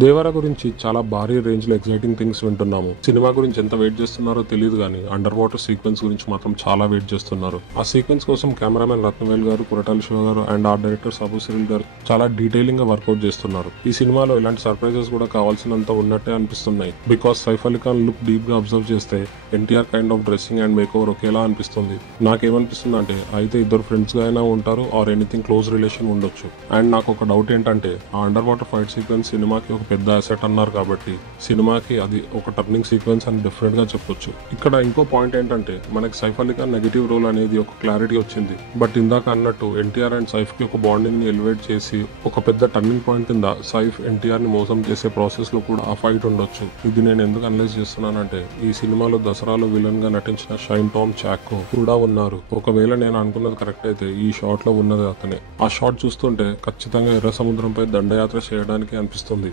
దేవర గురించి చాలా భారీ రేంజ్ లో ఎక్సైటింగ్ థింగ్స్ వింటున్నాము. సినిమా గురించి ఎంత వెయిట్ చేస్తున్నారో తెలియదు కానీ అండర్ వాటర్ సీక్వెన్స్ గురించి మాత్రం చాలా వెయిట్ చేస్తున్నారు. ఆ సీక్వెన్స్ కోసం కెమెరామెన్ రత్నవేల్ గారు, కొరటాల శివ గారు and art director Sabu Cyril గారు చాలా డీటెయిలింగ్ గా వర్కౌట్ చేస్తున్నారు. ఈ సినిమాలో ఇలాంటి సర్ప్రైజెస్ కూడా కావాల్సినంత ఉన్నట్టే అనిపిస్తున్నాయి. Because Saif Ali Khan look deep గా అబ్జర్వ్ చేస్తే NTR kind of dressing and make over ఒకేలా అనిపిస్తుంది. నాకేమనిపిస్తుంది అంటే అయితే ఇద్దరు ఫ్రెండ్స్ గా అయినా ఉంటారు ఆర్ ఎనీథింగ్ క్లోజ్ రిలేషన్ ఉండొచ్చు. అండ్ నాకు ఒక డౌట్ ఏంటంటే ఆ అండర్ వాటర్ ఫైట్ సీక్వెన్స్ సినిమాకి ఒక పెద్ద అసెట్ అన్నారు కాబట్టి సినిమాకి అది ఒక టర్నింగ్ సీక్వెన్స్ అని డిఫరెంట్ గా చెప్పొచ్చు. ఇక్కడ ఇంకో పాయింట్ ఏంటంటే మనకి సైఫ్ అలీ ఖాన్ నెగటివ్ రోల్ అనేది ఒక క్లారిటీ వచ్చింది. బట్ ఇందాక అన్నట్టు ఎన్టీఆర్ అండ్ సైఫ్ కి ఒక బాండింగ్ ని ఎలివేట్ చేసి ఒక పెద్ద టర్నింగ్ పాయింట్ కింద సైఫ్ ఎన్టీఆర్ ని మోసం చేసే ప్రాసెస్ లో కూడా ఆ ఫైట్ ఉండొచ్చు. ఇది నేను ఎందుకు అనలైజ్ చేస్తున్నానంటే ఈ సినిమాలో దసరాలో విలన్ గా నటించిన షైన్ టామ్ చాకో కూడా ఉన్నారు. ఒకవేళ నేను అనుకున్నది కరెక్ట్ అయితే ఈ షాట్ లో ఉన్నది అతనే. ఆ షాట్ చూస్తుంటే ఖచ్చితంగా ఎర్ర సముద్రంపై దండయాత్ర చేయడానికి అనిపిస్తుంది.